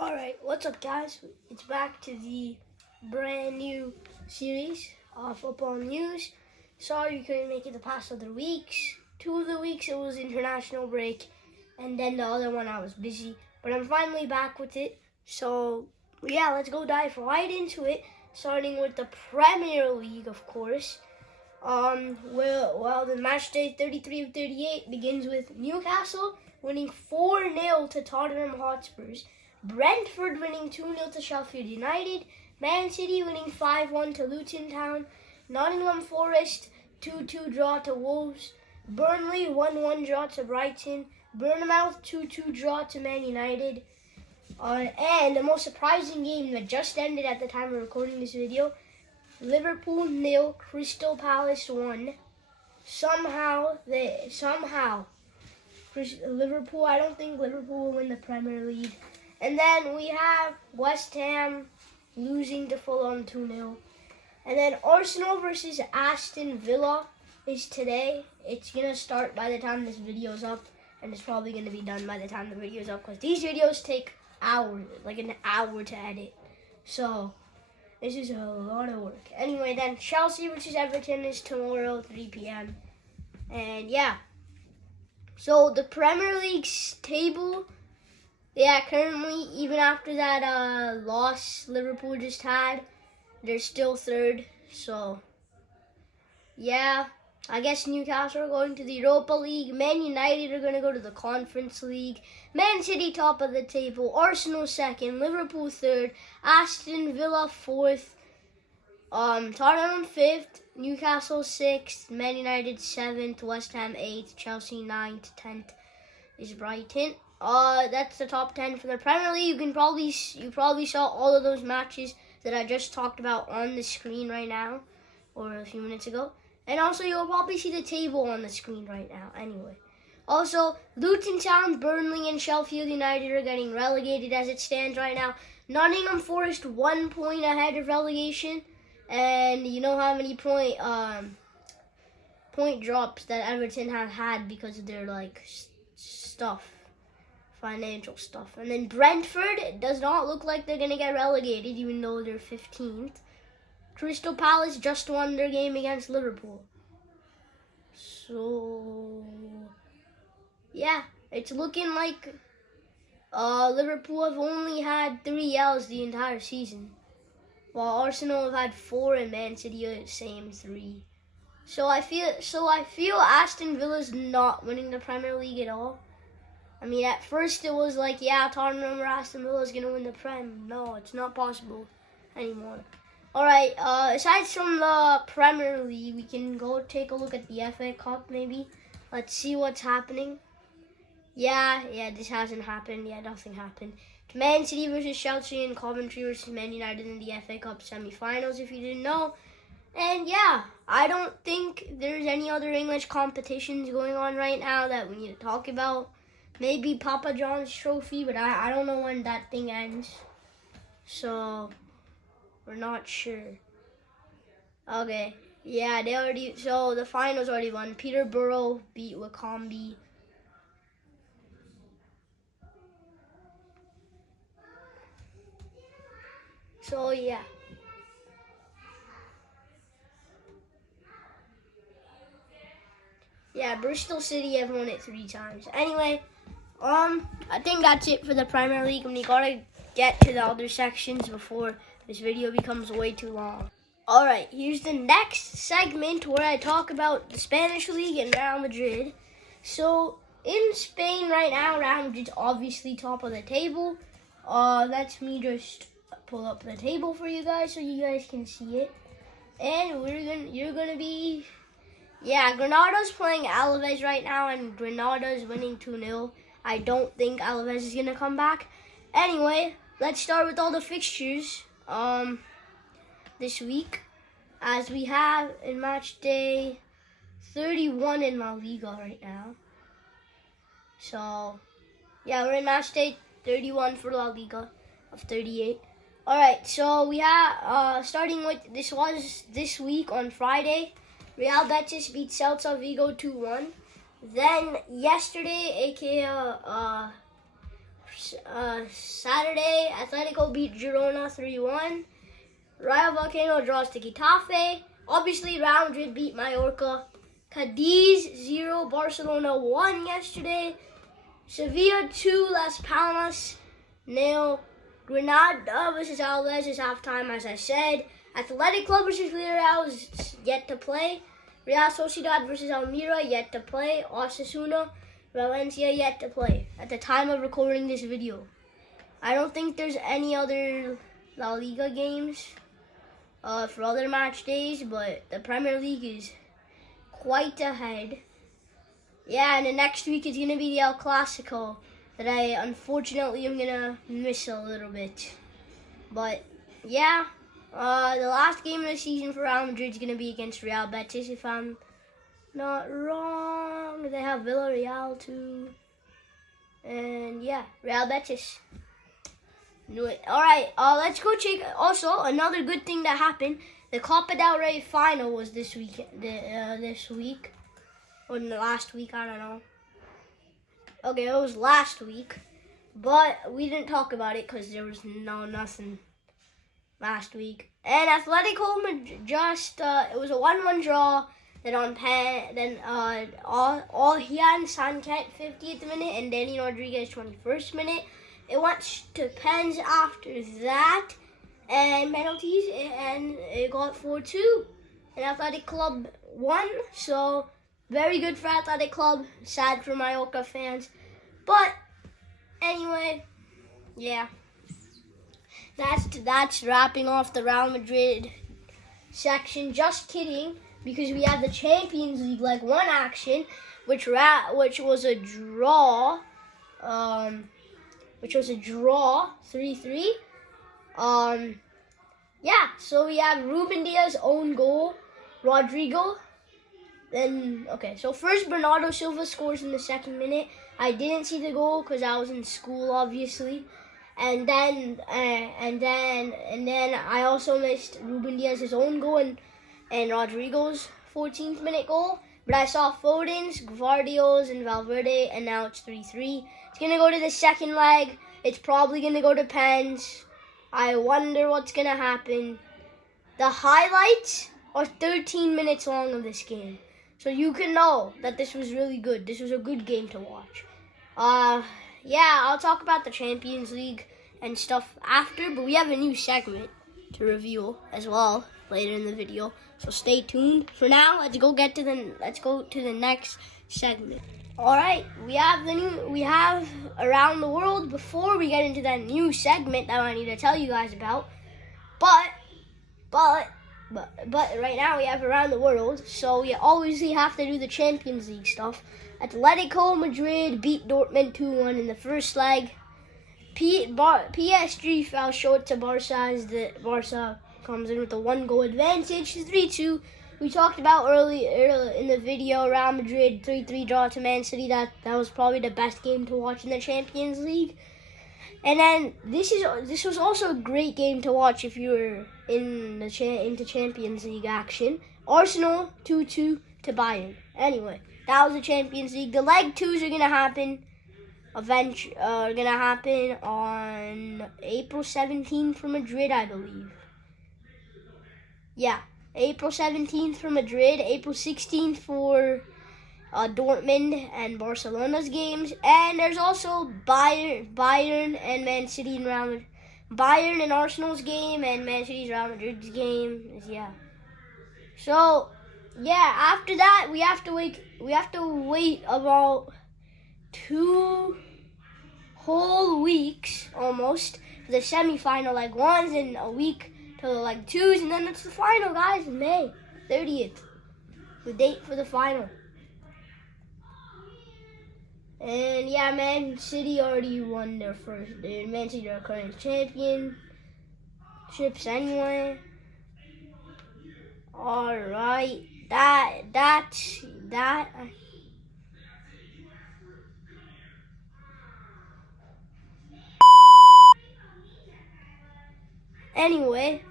Alright, what's up guys? It's back to the brand new series of football news. Sorry we couldn't make it the past other weeks. 2 of the weeks it was international break, and then the other one I was busy. But I'm finally back with it. So yeah, let's go dive right into it. Starting with the Premier League, of course. Well, the match day 33 of 38 begins with Newcastle winning 4-0 to Tottenham Hotspurs. Brentford winning 2-0 to Sheffield United. Man City winning 5-1 to Luton Town. Nottingham Forest 2-2 draw to Wolves. Burnley 1-1 draw to Brighton. Bournemouth 2-2 draw to Man United. And the most surprising game that just ended at the time of recording this video, Liverpool 0, Crystal Palace 1. Liverpool, I don't think Liverpool will win the Premier League. And then we have West Ham losing to Fulham 2-0. And then Arsenal versus Aston Villa is today. It's going to start by the time this video is up, and it's probably going to be done by the time the video is up, because these videos take hours, like an hour to edit. So this is a lot of work. Anyway, then Chelsea versus Everton is tomorrow, 3 p.m. And yeah. So the Premier League's table, yeah, currently, even after that loss Liverpool just had, they're still third. So yeah, I guess Newcastle are going to the Europa League. Man United are going to go to the Conference League. Man City top of the table. Arsenal second. Liverpool third. Aston Villa fourth. Tottenham fifth. Newcastle sixth. Man United seventh. West Ham eighth. Chelsea ninth. 10th is Brighton. That's the top 10 for the Premier League. You probably saw all of those matches that I just talked about on the screen right now, or a few minutes ago. And also, you'll probably see the table on the screen right now anyway. Also, Luton Town, Burnley, and Sheffield United are getting relegated as it stands right now. Nottingham Forest 1 point ahead of relegation. And you know how many point drops that Everton have had because of their financial stuff. And then Brentford, it does not look like they're going to get relegated, even though they're 15th. Crystal Palace just won their game against Liverpool. So yeah, it's looking like Liverpool have only had 3 L's the entire season, while Arsenal have had 4 and Man City are the same 3. So I feel Aston Villa's not winning the Premier League at all. I mean, at first it was like, yeah, Tottenham or Aston Villa's gonna win the Prem. No, it's not possible anymore. Alright, aside from the Premier League, we can go take a look at the FA Cup maybe. Let's see what's happening. Yeah, this hasn't happened. Yeah, nothing happened. Man City versus Chelsea and Coventry versus Man United in the FA Cup semi-finals, if you didn't know. And yeah, I don't think there's any other English competitions going on right now that we need to talk about. Maybe Papa John's Trophy, but I don't know when that thing ends. So we're not sure. Okay. Yeah, so the finals already won. Peterborough beat Wycombe. So yeah. Yeah, Bristol City have won it 3 times. Anyway, I think that's it for the Premier League, and we gotta get to the other sections before this video becomes way too long. Alright, here's the next segment where I talk about the Spanish League and Real Madrid. So, in Spain right now, Real Madrid's obviously top of the table. Let me just pull up the table for you guys so you guys can see it. And Granada's playing Alaves right now, and Granada's winning 2-0. I don't think Alaves is going to come back. Anyway, let's start with all the fixtures this week, as we have in match day 31 in La Liga right now. So, yeah, we're in match day 31 for La Liga of 38. Alright, so we have, starting with, this week on Friday, Real Betis beat Celta Vigo 2-1. Then yesterday, aka Saturday, Atletico beat Girona 3-1. Rayo Vallecano draws to Getafe. Obviously, Real Madrid beat Mallorca. Cadiz 0, Barcelona 1 yesterday. Sevilla 2, Las Palmas 0. Granada versus Alaves is halftime, as I said. Athletic Club versus Villarreal is yet to play. Real Sociedad versus Almeria yet to play. Osasuna, Valencia yet to play at the time of recording this video. I don't think there's any other La Liga games for other match days, but the Premier League is quite ahead. Yeah, and the next week is going to be the El Clasico that I unfortunately am going to miss a little bit. But yeah, the last game of the season for Real Madrid is going to be against Real Betis, if I'm not wrong. They have Villarreal too. And yeah, Real Betis. Knew it. Alright, let's go check. Also, another good thing that happened, the Copa del Rey final was this week. This week. Or last week, I don't know. Okay, it was last week. But we didn't talk about it because there was nothing last week. And Atletico just, it was a 1-1 draw. Then Alhian Sanket 50th minute and Danny Rodriguez 21st minute. It went to pens after that and penalties, and it got 4-2. And Athletic Club won, so very good for Athletic Club. Sad for Mallorca fans, but anyway, yeah. That's wrapping off the Real Madrid section. Just kidding, because we have the Champions League Leg 1 action, which was a draw. Which was a draw, 3-3. Yeah, so we have Ruben Diaz own goal, Rodrigo. Then, okay, so first Bernardo Silva scores in the 2nd minute. I didn't see the goal because I was in school, obviously. And then I also missed Ruben Diaz's own goal and Rodrigo's 14th minute goal. But I saw Foden's, Gvardiol's, and Valverde, and now it's 3-3. It's going to go to the second leg. It's probably going to go to pens. I wonder what's going to happen. The highlights are 13 minutes long of this game. So you can know that this was really good. This was a good game to watch. Yeah, I'll talk about the Champions League and stuff after, but we have a new segment to reveal as well later in the video. So stay tuned. For now, let's go to the next segment. All right, we have Around the World. Before we get into that new segment that I need to tell you guys about, but right now we have Around the World, so we obviously have to do the Champions League stuff. Atletico Madrid beat Dortmund 2-1 in the first leg. PSG fell short to Barca as the Barca comes in with a 1-goal advantage, 3-2. We talked about early in the video, Real Madrid 3-3 draw to Man City. That was probably the best game to watch in the Champions League. And then this was also a great game to watch if you were into Champions League action. Arsenal 2-2 to Bayern. Anyway, that was the Champions League. The leg 2s are gonna happen. Are gonna happen on April 17th for Madrid, I believe. Yeah, April 17th for Madrid, April 16th for Dortmund and Barcelona's games, and there's also Bayern and Man City and Real Madrid. Bayern and Arsenal's game and Man City's Real Madrid's game. Yeah. So yeah, after that we have to wait about 2 whole weeks almost for the semi-final leg 1s and a week till the leg 2s, and then it's the final, guys, May 30th. The date for the final. And yeah, Man City already won their first. Man City are current championships anyway. Alright. That. Anyway,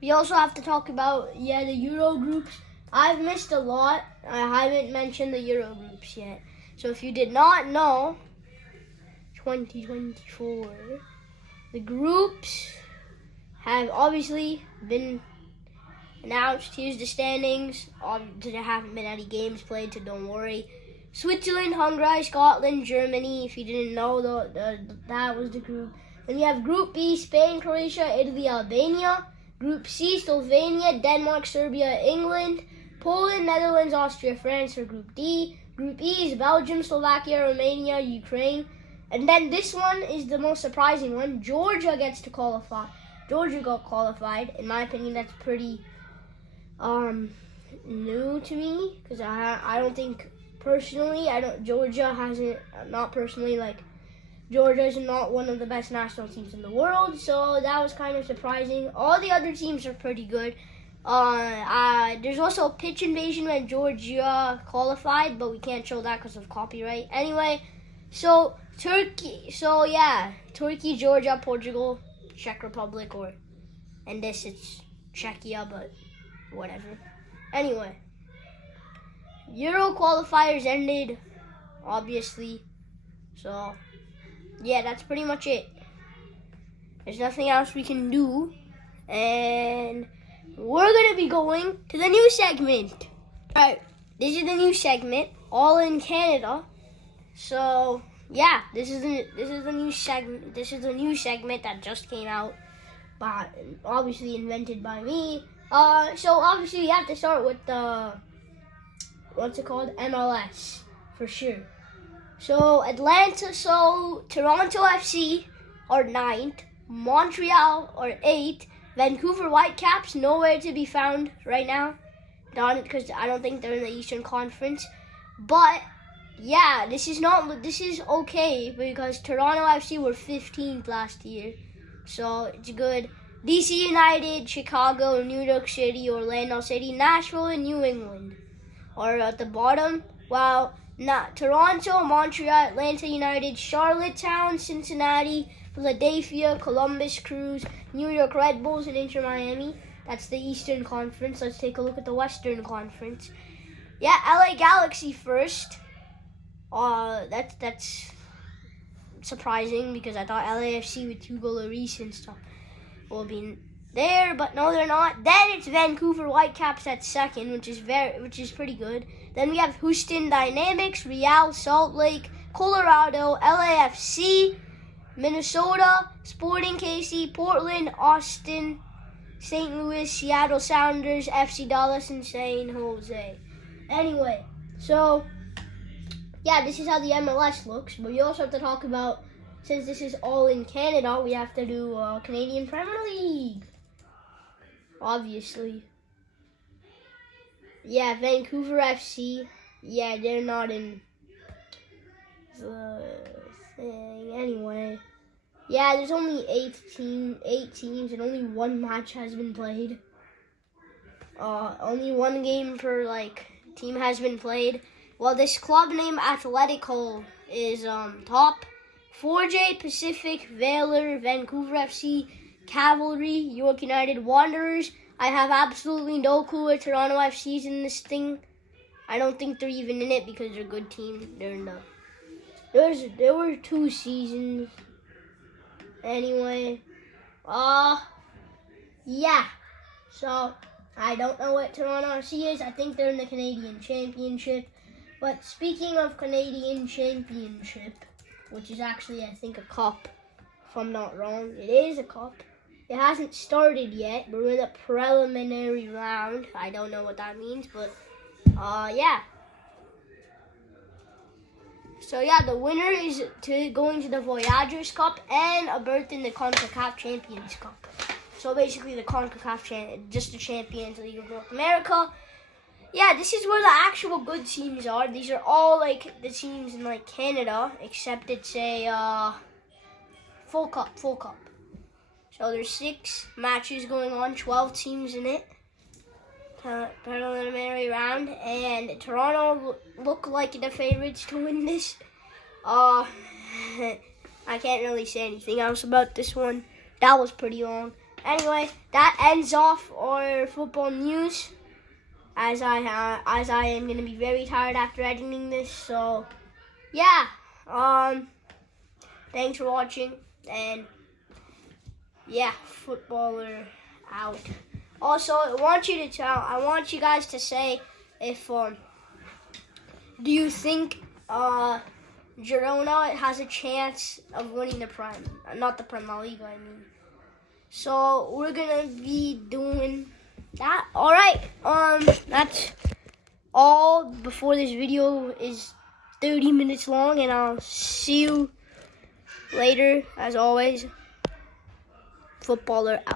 we also have to talk about, the Euro groups. I've missed a lot. I haven't mentioned the Euro groups yet. So if you did not know, 2024. The groups have obviously been announced. Here's the standings. There haven't been any games played, so don't worry. Switzerland, Hungary, Scotland, Germany. If you didn't know, that was the group. Then you have Group B: Spain, Croatia, Italy, Albania. Group C: Slovenia, Denmark, Serbia, England. Poland, Netherlands, Austria, France for Group D. Group E is Belgium, Slovakia, Romania, Ukraine. And then this one is the most surprising one. Georgia gets to qualify. Georgia got qualified. In my opinion, that's pretty new to me, because I don't think personally, Georgia hasn't, not personally, like, Georgia is not one of the best national teams in the world, so that was kind of surprising. All the other teams are pretty good. There's also a pitch invasion when Georgia qualified, but we can't show that because of copyright. Anyway, so Turkey, Georgia, Portugal, Czech Republic, and this it's Czechia, but whatever. Anyway, Euro qualifiers ended, obviously, so yeah, that's pretty much it. There's nothing else we can do, and we're going to be going to the new segment. Alright, this is the new segment, All in Canada. So, yeah, this is the new segment. This is the new segment that just came out, but obviously invented by me. So obviously we have to start with the, what's it called? MLS, for sure. So Toronto FC are 9th, Montreal are 8th, Vancouver Whitecaps nowhere to be found right now, because I don't think they're in the Eastern Conference. But yeah, this is okay, because Toronto FC were 15th last year, so it's good. DC United, Chicago, New York City, Orlando City, Nashville, and New England are at the bottom, while Toronto, Montreal, Atlanta United, Charlottetown, Cincinnati, Philadelphia, Columbus Crews, New York Red Bulls, and Inter Miami. That's the Eastern Conference. Let's take a look at the Western Conference. Yeah, LA Galaxy first. That's surprising, because I thought LAFC with Hugo Lloris and stuff will be there, but no, they're not. Then it's Vancouver Whitecaps at second, which is pretty good. Then we have Houston Dynamics, Real Salt Lake, Colorado, LAFC, Minnesota, Sporting KC, Portland, Austin, St. Louis, Seattle Sounders, FC Dallas, and San Jose. Anyway, so yeah, this is how the MLS looks, but we also have to talk about, since this is all in Canada, we have to do Canadian Premier League, obviously. Yeah, Vancouver FC, yeah, they're not in the thing. Anyway, yeah, there's only 8 teams, and only one match has been played. Only one game per, team has been played. Well, this club named Atletico is top. 4J, Pacific, Valor, Vancouver FC, Cavalry, York United, Wanderers. I have absolutely no clue where Toronto FC's in this thing. I don't think they're even in it, because they're a good team. They're in there were 2 seasons. Anyway, yeah. So I don't know what Toronto FC is. I think they're in the Canadian Championship. But speaking of Canadian Championship, which is actually, I think, a cup, if I'm not wrong. It is a cup. It hasn't started yet. We're in a preliminary round. I don't know what that means, but yeah. So yeah, the winner is going to the Voyagers Cup and a berth in the CONCACAF Champions Cup. So basically the CONCACAF, just the Champions League of North America. Yeah, this is where the actual good teams are. These are all the teams in Canada, except it's a full cup. So there's 6 matches going on, 12 teams in it. Preliminary round, and Toronto look like the favorites to win this. I can't really say anything else about this one. That was pretty long. Anyway, that ends off our football news, as I am going to be very tired after editing this. So yeah, Thanks for watching, and yeah, footballer out. Also, I want you guys to say if do you think Girona has a chance of winning the not the Premier League, I mean. So we're gonna be doing that. All right, that's all before this video is 30 minutes long, and I'll see you later. As always, footballer out.